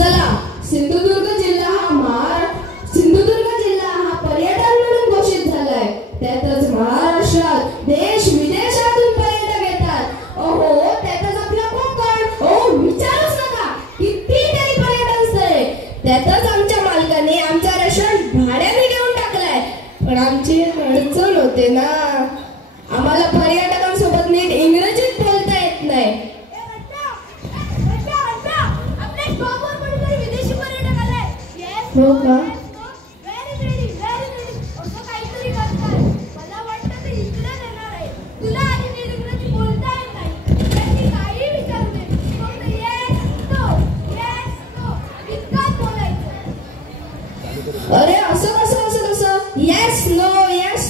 चला, सिंधुदुर्ग जिल्हा हा पर्यटन म्हणून घोषित झालाय. त्यातच महाराष्ट्रात देश विदेशातून पर्यटक येतात. ओहो, त्यातच आपला कोकण. ओ विचारूच नका, कितीतरी पर्यटन स्थळे. त्यातच आमच्या मालकाने आमचा रेस्टॉरंट भाड्याने घेऊन टाकलाय. पण आमची अडचण होते ना, आम्हाला पर्यटकांसोबत नीट इंग्रजीत बोलता येत नाही. हो का? अरे असं कसं येस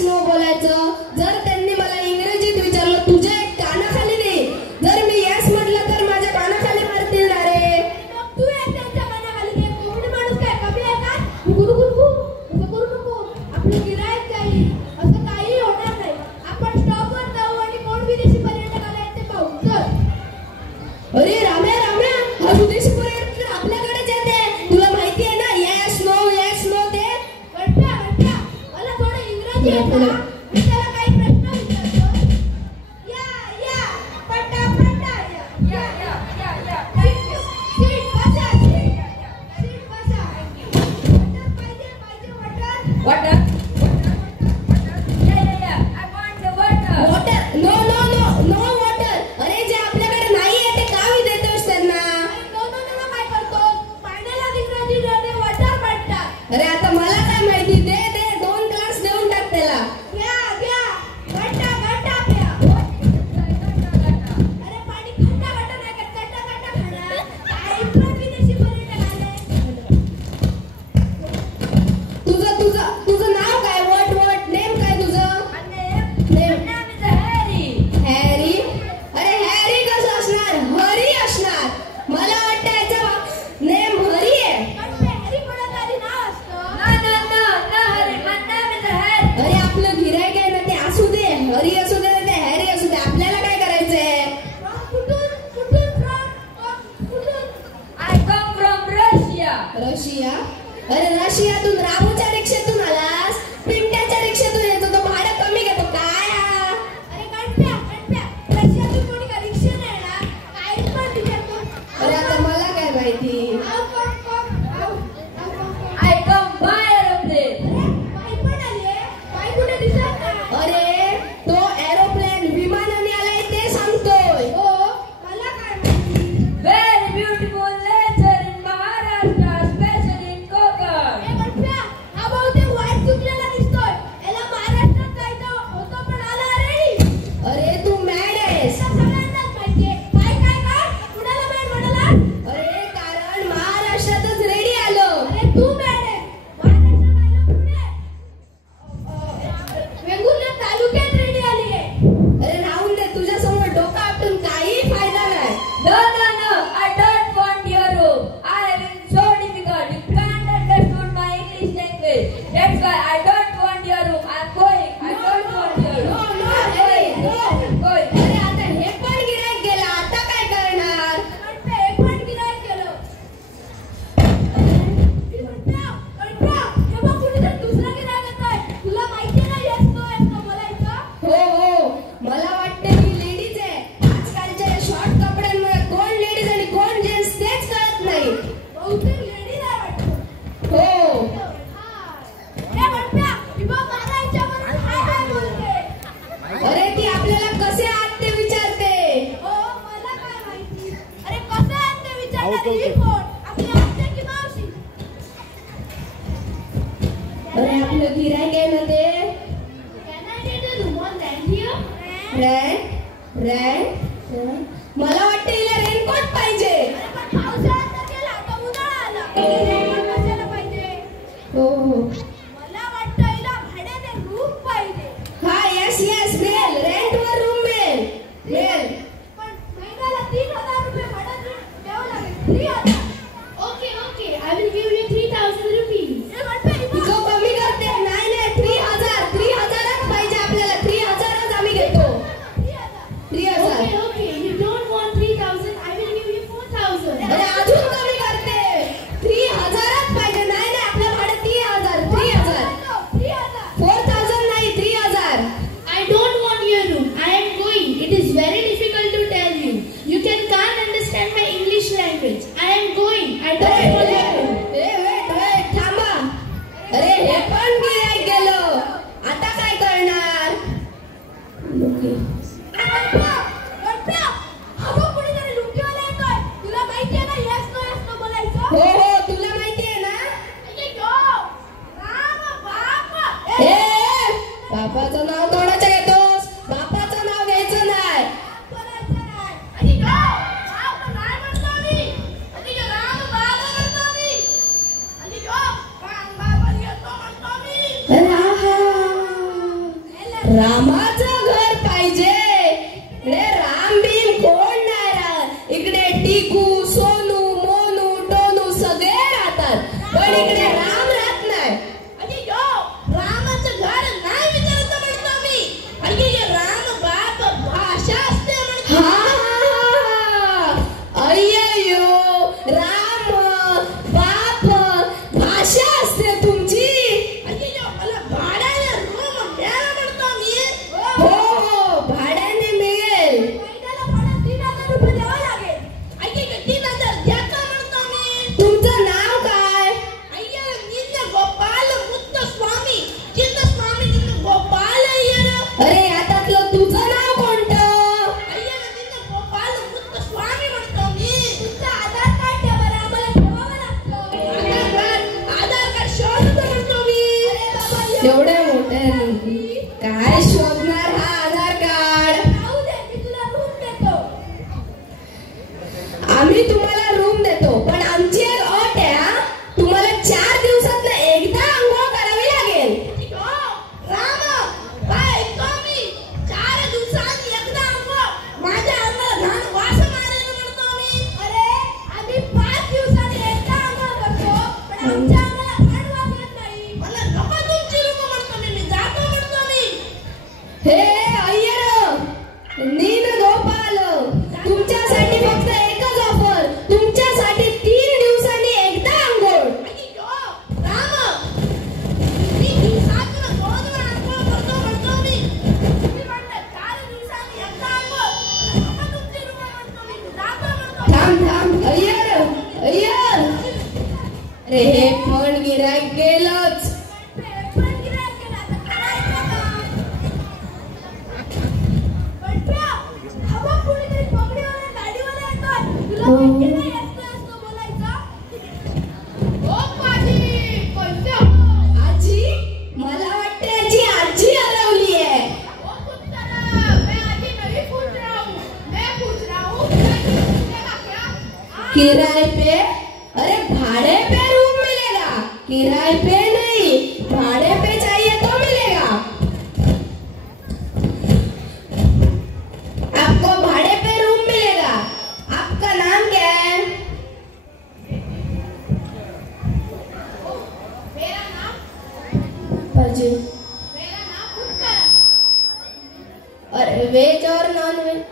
नो बोलायचं. जर त्यांनी मला इंग्रजीत विचारलं तुझ्या एक कानाखाली नाही, जर मी येस म्हटलं तर माझ्या कानाखाली मारतील ना रे. तू एक त्यांच्या कानाखाली घे. कोवडी माणूस काय कमी आहे का? गुरु असं करू नको. आपलं गिराईक काही असं काही होणार नाही. आपण स्टॉपवर जाऊ आणि कोण विदेशी पर्यटक आले ते पाहू. चल. अरे राम्या हा विदेशी पर्यटक आपल्याकडेच येते. तुला माहिती आहे ना, येस नो ते. मला थोडं इंग्रजी येतं. मी त्याला काही प्रश्न विचारतो. या पटा या थँक यू. सीट बसा. वॉटर या I want the water. No water. अरे जे आपल्याकडे नाही आहे ते का देतोस त्यांना? नो काय करतो? पाण्याला इंग्रजी वॉटर म्हणतात. अरे आता मला काय माहिती. दे 2 ग्लास देऊन टाक त्याला. घ्या घंटा प्या. अरे पाणी घंटा नाही का, कट्टा खाणार. काय इकडे विदेशी पर्यटक आले. तुझं नाव काय? वॉट नेम काय तुझं? Name Harry. अरे हॅरी कसं असणार? हरी असणार. मला वाटतं याचा नेम हरी आहे. हरी कोणाला नाव असतं? अरे आपलं गिराईक आहे ना, ते असू दे. हरी असू दे ते हॅरी असू दे, आपल्याला काय करायचंय? I come from Russia. अरे रशियातून रामूच्या रिक्षेतून आलास? पिंट्याच्या रिक्षेतून येतो तो भाडं कमी घेतो काय हा? अरे कणप्या रशियातून कोणी का रिक्षा नाही ना, काय पण विचारतो. अरे आता मला काय माहिती. I come by aeroplane. बाई पण आली. बाई कुठे दिसत नाही. अरे तो एरोप्लेन विमानाने आलाय ते सांगतोय. हो मला काय माहिती. Very beautiful nature in Maharashtra, especially in Konkan. ए कणप्या, हा बहुतेक वाईट चुकलेला दिसतोय. याला महाराष्ट्रात जायचं होतं पण आला रे. अरे तू मॅड आहेस. सगळ्यांनाच माहितीये. काय कुणाला मॅड म्हणाला? अरे कारण महाराष्ट्रातच रेडी आलो. अरे तू मॅड आहे. महाराष्ट्रात आलं पुढे. वेंगुर्ला तालुक्यात रेडी आली आहे. अरे राहून दे, तुझ्या समोर डोकं आपटून काही फायदा नाही. No, I don't want your room. I have been so difficult. You can't understand my English language. That's why I don't want your room. I'm going. I don't want your room. No, I'm going. अरे आता हे पण गिराईक गेला, आता काय करणार? हे पण गिराईक गेलं. हे बघ कुठेतरी दुसरा गिराईक येतोय. तुला माहिती नाही येतो बोलायचं. हो मला वाटतं ही लेडीज आहे. आजकालच्या शॉर्ट कपड्यांमुळे कोण लेडीज आणि कोण जेंट्स तेच कळत नाही. बहुतेक लेडीज आहे वाटतं. हो अरे ती आपल्याला कसे आहात ते विचारते. हो मला काय माहिती. अरे कसे आहात ते विचारणारी ही कोण? आपली आत्या की मावशी? अरे आपलं गिराईक आहे ना ते. Can I get a room on rent here? Rent? मला वाटतं हिला रेनकोट पाहिजे. अरे पण पावसाळ्यात तर गेला, आता उन्हाळा आला. रेनकोट कशाला पाहिजे? हो मला वाटतं हिला भाड्याने रूम पाहिजे. हा येस मिळेल. रेंटवर रूम मिळेल. पण महिन्याला 3000 रुपये भाडं द्यावं लागेल. 3000. Okay I will give you 3000 rupees. तो कमी करते. नाही 3000च पाहिजे आपल्याला. 3000च आम्ही घेतो. 3000. Okay, you don't want 3000. I will give you 4000. language. I am going. I don't want you. wait, थांबा. अरे हे पण गिऱ्हाईक गेलं. आता काय करणार? तुला माहितीये ना yes no बोलायचं. हो तुला माहितीये ना? बापाचं नाव कोणाचं घेतोस? बापाचं नाव घ्यायचं नाही. रामाचं घर पाहिजे. इकडे राम भीम कोण नाही राहत. इकडे टिकू सोनू मोनू टोनू सगळे राहतात, पण इकडे राम राहत नाही. रामाचं घर नाही विचारत म्हणतो मी. आणि राम बाप भाषा असते म्हणतो. अय्यो राम बाप भाषा असते तुमची. मला भाड्याने रूम द्यायला म्हणतो मी. हो भाड्याने मिळेल. महिन्याला भाडं 3,000 रुपये द्यावं लागेल. 3,000 द्यायचं म्हणतो मी. तुमचं नाव काय? गोपाल मुत्तस्वामी. चित्तस्वामी गोपाल अय्यर. अरे याच्यातलं तुझं नाव कोणतं? गोपाल मुत्तस्वामी म्हणतो मी. तुमचं आधार कार्ड द्या बरं, आम्हाला ठेवावं लागतं. आधार कार्ड शोधतो म्हणतो मी. एवढे मोठे काय शोधणार हा आधार कार्ड? राहू दे, मी तुला रूम देतो. आम्ही तुम्हाला रूम देतो, पण आमची एक अट आहे हा. तुम्हाला 4 दिवसात एकदा अंघोळ करावी लागेल. राम काय मी 4 दिवसांनी एकदा अंघोळ. माझ्या अंगाला घाण वास मारेल म्हणतो मी. अरे आम्ही 5 दिवसांनी एकदा अंघोळ करतो, पण आमच्या अंगाला घाण वास येत नाही. मला नको तुमची रूम म्हणतो मी. जातो म्हणतो मी. हे अय्यर नीन गोपाल, तुमच्यासाठी फक्त एकच ऑफर. तुमच्यासाठी 3 दिवसांनी एकदा अंघोळ. राम 3 दिवसातून 2 वेळा अंघोळ करतो म्हणतो मी. तुम्ही म्हणता 4 दिवसांनी एकदा अंघोळ. नको तुमची रूम म्हणतो मी. जातो म्हणतो. थांब अय्यर. अरे हे पण गिऱ्हाईक गेलंच. आजी मला वाटतं याची आजी हरवली आहे. किराए पे? अरे भाड़े पे रूम मिलेगा, किराए पे नहीं. भाड़े पे चाहिए तो मिलेगा. आपको भाड़े पे रूम मिलेगा. आपका नाम क्या है? मेरा नाम उत्तर. अरे वेज और नॉन वेज?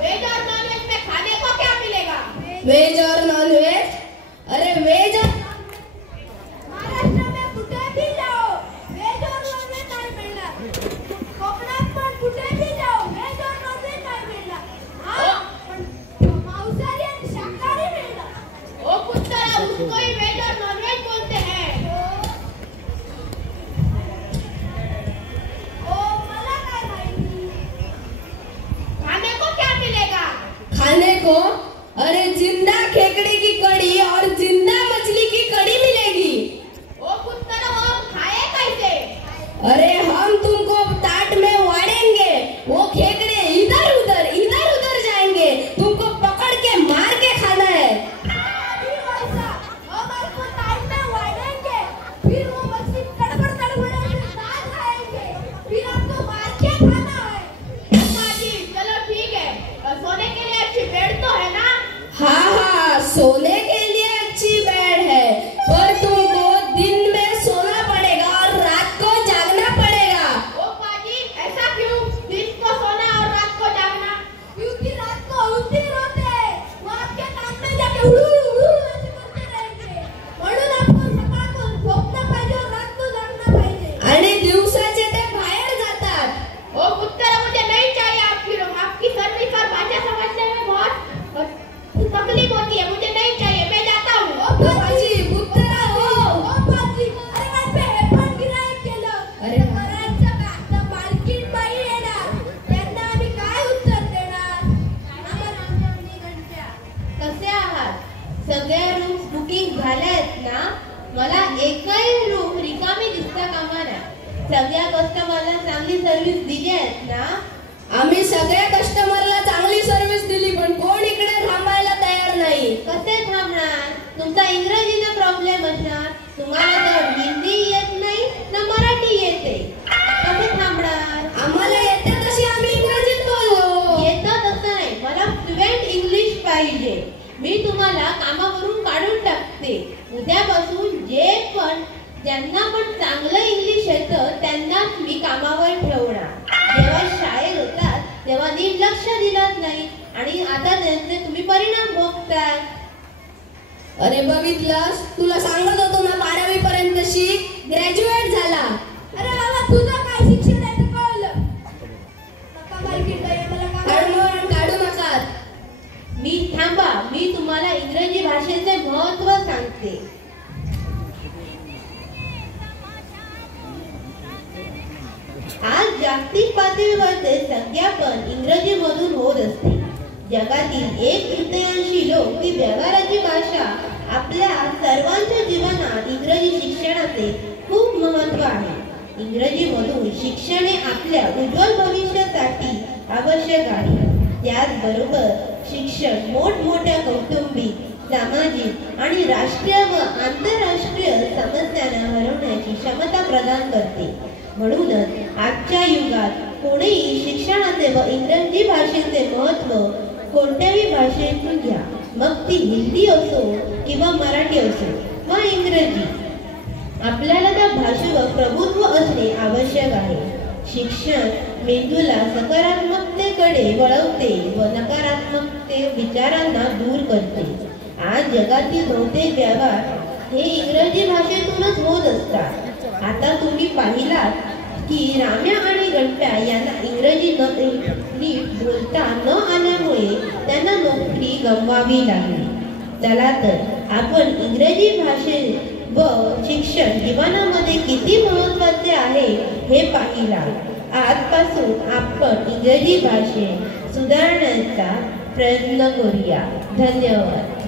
वेज और नॉन वेज में खाने को क्या मिलेगा? वेज और नॉन वेज? अरे वेज और महाराष्ट्र में कुठे भी जाओ वेज और नॉन वेज नाही मिळणार. कोकणात पण कुठे भी जाओ वेज और नॉन वेज नाही मिळणार. पण मांसाहारी आणि शाकाहारी मिळणार. ओ कुत्ता उसको ही वेज और नॉन वेज बोलते हैं. ओ मला काय माहिती. खाने को क्या मिलेगा? खाने को? अरे जिंदा खेकड़े की कड़ी और जिंदा मछली की कड़ी मिलेगी. ओ कुत्ता हम खाए कैसे? अरे हम तुमको ताट में वाड़ेंगे. वो खेकड़े इधर उधर जाएंगे. तुमको पकड़ के मार के खाना है. हमको ताट में वाड़ेंगे, फिर वो मछली तड़बड़ दाल खाएंगे, फिर हमको मार के खाना है. जी चलो ठीक है. सोने के लिए अच्छी बेड तो है ना? हाँ सोने के लिए अच्छी बेड है, पर तुमको दिन में सोना पड़ेगा और रात को जागना पड़ेगा. ओ पाजी ऐसा क्यों? दिन को सोना और रात को जागना? क्योंकि रात को उल्टी रोते हैं. वो आपके कान में जाके उड़ू ऐसे करते रहेंगे. म्हणून आपको सकाळ को झोपना पाहिजे और रात को जागना पाहिजे. आणि दिवसाचे ते बाहेर जातात. ओ कुत्ता मुझे नहीं चाहिए आपकी रूम. आपकी सर्विस और भाषा समझने में बहुत कसे आहात? सगळे रूम्स बुकिंग झाल्यात ना? मला एकही रूम रिकामी दिसता कामा नाही. सगळ्या कस्टमरला चांगली सर्व्हिस दिली आहेत ना? आम्ही सगळ्या कस्टमरला चांगली सर्व्हिस दिली, पण कोण इकडे थांबायला तयार नाही. कसे थांबणार? तुमचा इंग्रजीचा प्रॉब्लेम असणार. तुम्हाला तर हिंदी येत नाही ना मराठी येते. कसे थांबणार? आम्हाला येते तशी आम्ही इंग्रजीत बोललो. येतं तसं नाही, मला फ्लुएंट इंग्लिश पाहिजे. मी तुम्हाला कामावरून काढून टाकते. उद्यापासून ज्यांना पण चांगलं इंग्लिश येतं त्यांनाच मी कामावर ठेवणार. जेव्हा शाळेत होतात तेव्हा नीट लक्ष दिलं नाही आणि आता त्यांचे तुम्ही परिणाम भोगताय. अरे बघितलंस, तुला सांगत होतो ना 12वी पर्यंत शिक, ग्रॅज्युएट झाला. अरे बाबा तुझं काय शिक्षण आहे ते कळलं. काढू नका. मी तुम्हाला इंग्रजी भाषेचे महत्त्व सांगते. आज जागतिक पातळीवरचे संज्ञापन इंग्रजी मधून होत असते. जगातील 1/3 लोक ती व्यवहाराची भाषा. आपल्या सर्वांच्या जीवनात इंग्रजी शिक्षणाचे खूप महत्त्व आहे. इंग्रजी मधून शिक्षणे आपल्या उज्ज्वल भविष्यासाठी आवश्यक आहे. त्याचबरोबर शिक्षण मोठमोठ्या कौटुंबिक, सामाजिक आणि राष्ट्रीय व आंतरराष्ट्रीय समस्यांना हरवण्याची क्षमता प्रदान करते. म्हणूनच आजच्या युगात कोणीही शिक्षणाचे व इंग्रजी भाषेचे महत्त्व कोणत्याही भाषेतून घ्या, मग ती हिंदी असो किंवा मराठी असो वा इंग्रजी, आपल्याला त्या भाषेवर प्रभुत्व असणे आवश्यक आहे. शिक्षण मेंदूला सकारात्मकतेकडे वळवते व नकारात्मक विचारांना दूर करते. आज जगातील बहुतेक व्यवहार हे इंग्रजी भाषेतूनच होत असतात. आता तुम्ही पाहिलात की राम्या आणि गणप्या यांना इंग्रजी नीट बोलता न आल्यामुळे त्यांना नोकरी गमवावी लागली. चला तर आपण इंग्रजी भाषे व शिक्षण जीवनामध्ये किती महत्त्वाचे आहे हे पाहिला. आजपासून आपण इंग्रजी भाषे सुधारण्याचा प्रयत्न करूया. धन्यवाद.